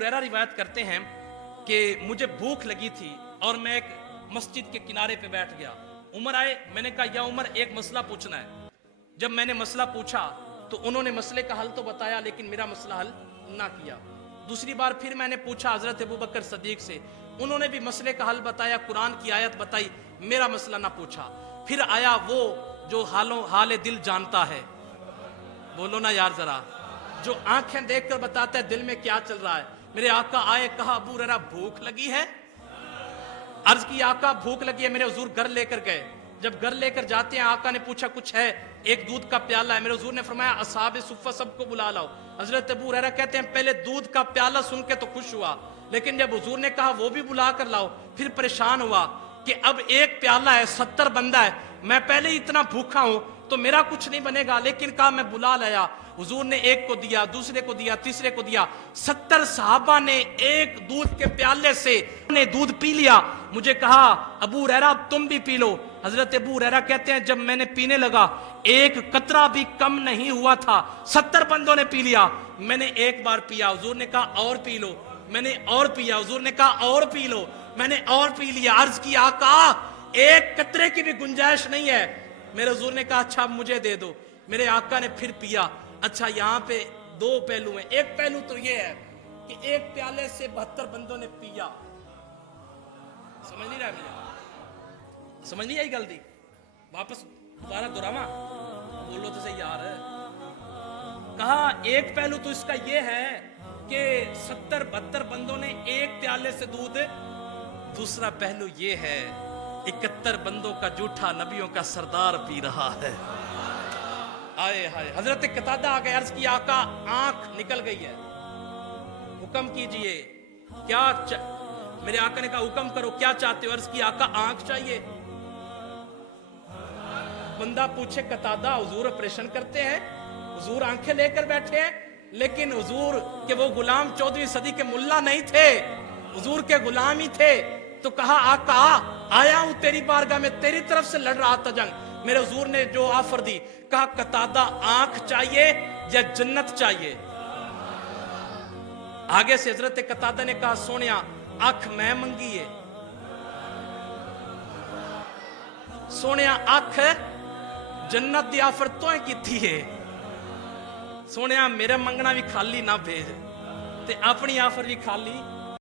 हुरैरा रिवायत करते हैं कि मुझे भूख लगी थी और मैं एक मस्जिद के किनारे पे बैठ गया। उमर आए, मैंने कहा या उमर एक मसला पूछना है। जब मैंने मसला पूछा तो उन्होंने मसले का हल तो बताया लेकिन मेरा मसला हल ना किया। दूसरी बार फिर मैंने पूछा हजरत अबू बकर सदीक से, उन्होंने भी मसले का हल बताया, कुरान की आयत बताई, मेरा मसला ना पूछा। फिर आया वो जो हाल दिल जानता है, बोलो ना यार जरा, जो आंखें देखकर बताता है दिल में क्या चल रहा है। मेरे आका आए, कहा अबू हुरैरा भूख लगी है? अर्ज की आका भूख लगी है। मेरे हुजूर घर लेकर गए। जब घर लेकर जाते हैं आका ने पूछा कुछ है? एक दूध का प्याला है। मेरे हुजूर ने फरमाया असहाबे सुफ़्फ़ा सबको बुला लाओ। हजरत अबू हुरैरा कहते हैं पहले दूध का प्याला सुन के तो खुश हुआ, लेकिन जब हुजूर ने कहा वो भी बुला कर लाओ फिर परेशान हुआ कि अब एक प्याला है, 70 बंदा है, मैं पहले ही इतना भूखा हूं तो मेरा कुछ नहीं बनेगा। लेकिन कहा मैं बुला लाया। हुजूर ने एक को दिया, दूसरे को दिया, तीसरे को दिया। 70 सहाबा ने एक दूध के प्याले से ने दूध पी लिया। मुझे कहा अबू हुरैरा तुम भी पी लो। हजरत अबू हुरैरा कहते हैं जब मैंने पीने लगा एक कतरा भी कम नहीं हुआ था। 70 बंदों ने पी लिया। मैंने एक बार पिया, हुजूर ने कहा और पी लो। मैंने और पिया, हुजूर ने कहा और पी लो। मैंने और पी लिया। अर्ज की आका एक कतरे की भी गुंजाइश नहीं है। मेरे हुजूर ने कहा अच्छा मुझे दे दो। मेरे आका ने फिर पिया। अच्छा यहाँ पे दो पहलू हैं। एक पहलू तो ये है कि एक प्याले से 72 बंदों ने पिया। समझ नहीं रहा भैया? समझ नहीं आई गलती? वापस दोबारा दोहरावा, बोलो तो सही यार। कहा एक पहलू तो इसका ये है कि 70-72 बंदों ने एक प्याले से दूध। दूसरा पहलू ये है 71 बंदों का जूठा नबियों का सरदार पी रहा है। आए हाय। हजरत कतादा आ गए। अर्ज की आका आंख निकल गई है, हुक्म कीजिए क्या मेरे आका ने कहा हुक्म करो क्या चाहते हो? अर्ज की आका आंख चाहिए। बंदा पूछे कतादा हुजूर ऑपरेशन करते हैं? हुजूर आंखें लेकर बैठे हैं, लेकिन हुजूर के वो गुलाम 14वीं सदी के मुल्ला नहीं थे, हुजूर के गुलाम ही थे। तो कहा आका आया हूं तेरी बारगाह में, तेरी तरफ से लड़ रहा था जंग। मेरे हुजूर ने जो ऑफर दी, कहा कतादा आंख चाहिए या जन्नत चाहिए? आगे से हजरत कतादा ने कहा सोनिया आंख मैं मंगी है। सोनिया आंख जन्नत दी ऑफर तो की थी है। सोनिया मेरा मंगना भी खाली ना भेज ते अपनी ऑफर भी खाली